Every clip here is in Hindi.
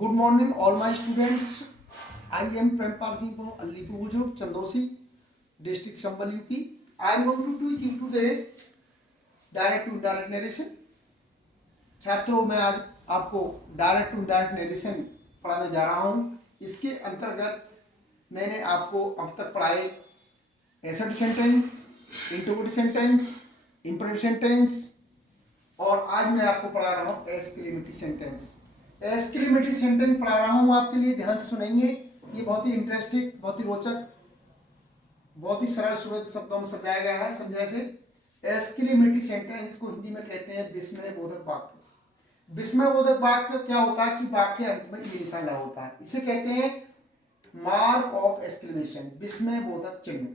Good morning, all my students. I am Prempal Singh from Alipurduar, Chandosi, District Sambal, UP. I am going to teach you today direct to indirect narration. छात्रों, मैं आज आपको डायरेक्ट टू इनडायरेक्ट नरेशन पढ़ाने जा रहा हूँ। इसके अंतर्गत मैंने आपको अब तक पढ़ाए assertive sentence, interrogative sentence, imperative sentence और आज मैं आपको पढ़ा रहा हूँ एक्सक्लेमेटरी सेंटेंस। एक्सक्लेमेटरी सेंटेंस पढ़ा रहा हूँ आपके लिए, ध्यान से सुनेंगे। ये बहुत ही इंटरेस्टिंग, बहुत ही रोचक, बहुत ही सरल सूरत शब्दों में समझाया गया है। समझाए से एक्सक्लेमेटरी सेंटेंस को हिंदी में कहते हैं विस्मयबोधक वाक्य। विस्मयबोधक वाक्य क्या होता है कि वाक्य अंत में ये निशान लगा होता है, इसे कहते हैं मार्क ऑफ एक्सक्लेमेशन, विस्मयबोधक चिन्ह।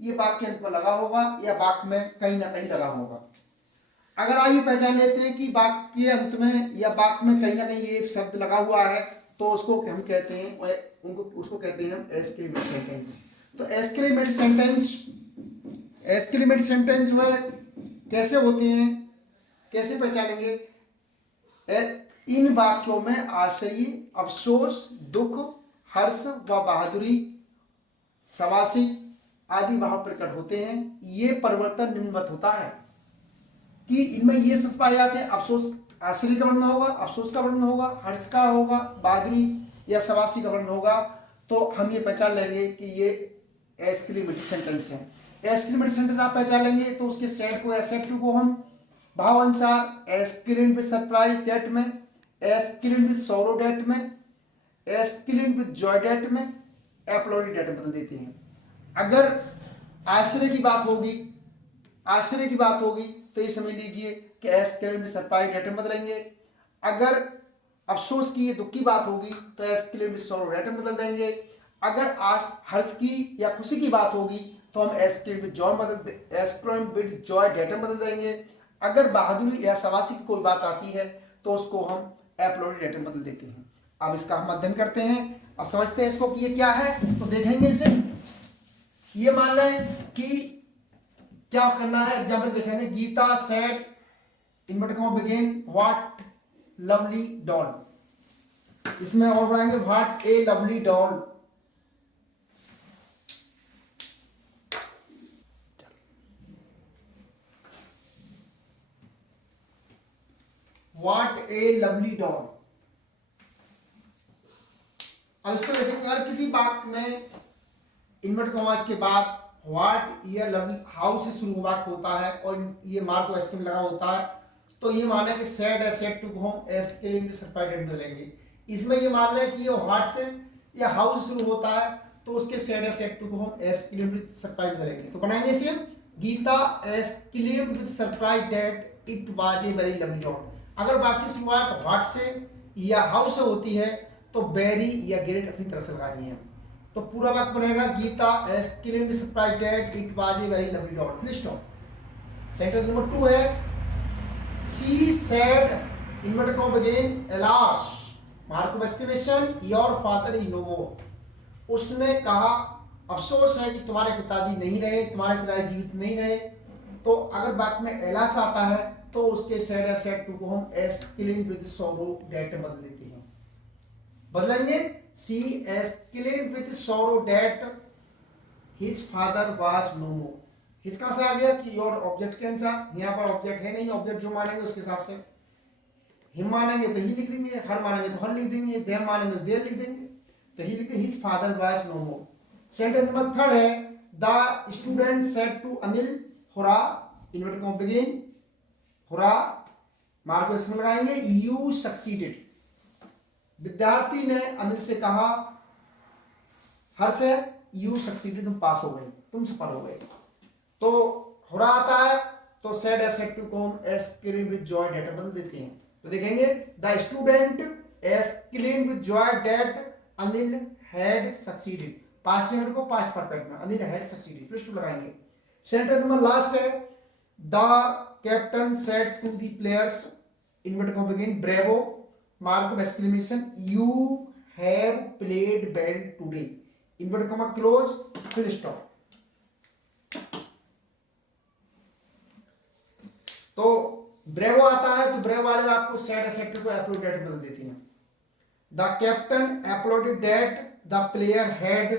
ये वाक्य अंत में लगा होगा या वाक्य में कहीं ना कहीं लगा होगा। अगर आप ये पहचान लेते हैं कि वाक्य अंत में या वाक्य में कहीं ना कहीं ये शब्द लगा हुआ है तो उसको हम कहते हैं उसको कहते हैं हम एक्सक्लेमेटरी सेंटेंस। तो एक्सक्लेमेटरी सेंटेंस जो है कैसे होते हैं, कैसे पहचानेंगे? इन वाक्यों में आश्चर्य, अफसोस, दुख, हर्ष व बहादुरी, शाबाशी आदि भाव प्रकट होते हैं। ये परिवर्तन निम्नवत होता है कि इनमें ये सब पाए जाते हैं। अफसोस, आश्चर्य का वर्णन होगा, अफसोस का वर्णन होगा, हर्ष का होगा, बहादुरी या शाबाशी का वर्णन होगा। तो हम ये पहचान लेंगे कि ये एक्सक्लेमेटरी सेंटेंस है। एक्सक्लेमेटरी सेंटेंस आप पहचान लेंगे तो उसके सेट को या सेट टू को हम भाव अनुसार एक्सक्लेम विद सरप्राइज डेट में, एक्सक्लेम विद सॉरो डेट में, एक्सक्लेम विद जॉय डेट में, एप्लॉडी डेट में बदल देते हैं। अगर आश्चर्य की बात होगी तो ये समझ लीजिए कि एक्सक्लेम विद सरप्राइज डेट में बदलेंगे। अगर अफसोस की, दुख की बात होगी तो एक्सक्लेम विद सॉरो डेट में बदल देंगे। अगर हर्ष की या खुशी की बात होगी तो हम एक्सक्लेम विद जॉय डेट में बदल देंगे। अगर बहादुरी या शाबाशी की कोई बात आती है तो उसको हम एप्लॉडी डेट में बदल देते हैं। अब इसका हम अध्ययन करते हैं, अब समझते हैं इसको कि ये क्या है। तो देखेंगे इसे, ये मान लें कि क्या करना है। एग्जाम्पल देखेंगे, Geeta said inverted comma begin what lovely doll. इसमें और बढ़ाएंगे what a lovely doll. What a lovely doll. अब इसको देखेंगे, अगर किसी बात में इनवर्टेड कॉमास के बाद व्हाट या लवली हाउ से शुरू वाक्य होता है और ये मार्क एक्सक्लेम लगा होता है तो ये माने कि सेड या सेड टू को हम एक्सक्लेम विद सरप्राइज डेट बदलेंगे। इसमें ये मान लें कि ये व्हाट से या हाउ से शुरू होता है तो उसके सेड या सेड टू को हम एक्सक्लेम विद सरप्राइज बदलेंगे। तो बनाएंगे इसे, Geeta exclaim with surprise that it was a very lovely doll. अगर बात की शुरुआत व्हाट से या हाउ से होती है तो वेरी या ग्रेट अपनी तरफ से लगाएंगे हम। तो पूरा वाक्य बनेगा, Geeta exclaim with surprise that it was a very lovely doll, full stop. Sentence number 2 है, she said inverted comma again alas mark of exclamation your father is no more. उसने कहा अफसोस है कि तुम्हारे पिताजी नहीं रहे, तुम्हारे पिताजी जीवित नहीं रहे। तो अगर वाक्य में एलाश आता है तो उसके सेड या सेड टू को हम एक्सक्लेम विद सॉरो डेट बदल देते हैं। बदलेंगे, she exclaimed with sorrow that his father was no more. His कहां से आ गया कि योर ऑब्जेक्ट के अनुसार, यहाँ पर ऑब्जेक्ट है नहीं, ऑब्जेक्ट जो मानेंगे उसके हिसाब से। हिम मानेंगे तो ही लिख देंगे, हर मानेंगे तो हर लिख देंगे, देम मानेंगे तो देर लिख देंगे। तो ही लिखते his father was no more. Sentence number 3 है, the student said to Anil hurrah inverted comma begin hurrah mark को इसमें लगाएंगे यू सक्सीडेड। विद्यार्थी ने अनिल से कहा हर्ष है यू सक्सीडेड, तुम पास हो गए, तुम सफल हो गए। तो हुरा आता है तो सेड या सेड टू को हम एक्सक्लेम विद जॉय डेट बदल देते हैं। तो देखेंगे, the student exclaim with joy that Anil had succeeded. Past tense को पास्ट परफेक्ट में अनिल हैड सक्सीडेड, प्लस 2 लगाएंगे। सेंटेंस नंबर लास्ट है, the captain said to the players inverted comma begin bravo mark of exclamation you have played well today inverted comma close full stop. तो ब्रेवो आता है तो ब्रेवो वाले वाक्य को सेड या सेड टू को एप्लॉडी डेट बदल देती हैं। The captain uploaded that the player had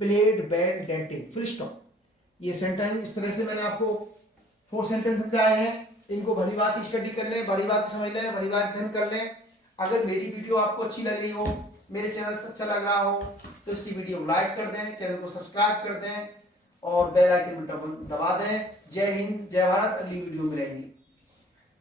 played well that day, full stop. ये सेंटेंस इस तरह से मैंने आपको 4 सेंटेंस समझाए हैं। इनको भली बात स्टडी कर लें, बड़ी बात समझ लें, बड़ी बात ध्यान कर लें। अगर मेरी वीडियो आपको अच्छी लग रही हो, मेरे चैनल से अच्छा लग रहा हो, तो इसकी वीडियो को लाइक कर दें, चैनल को सब्सक्राइब कर दें और बेल आइकन बटन दबा दें। जय हिंद, जय भारत। अगली वीडियो में मिलेंगे।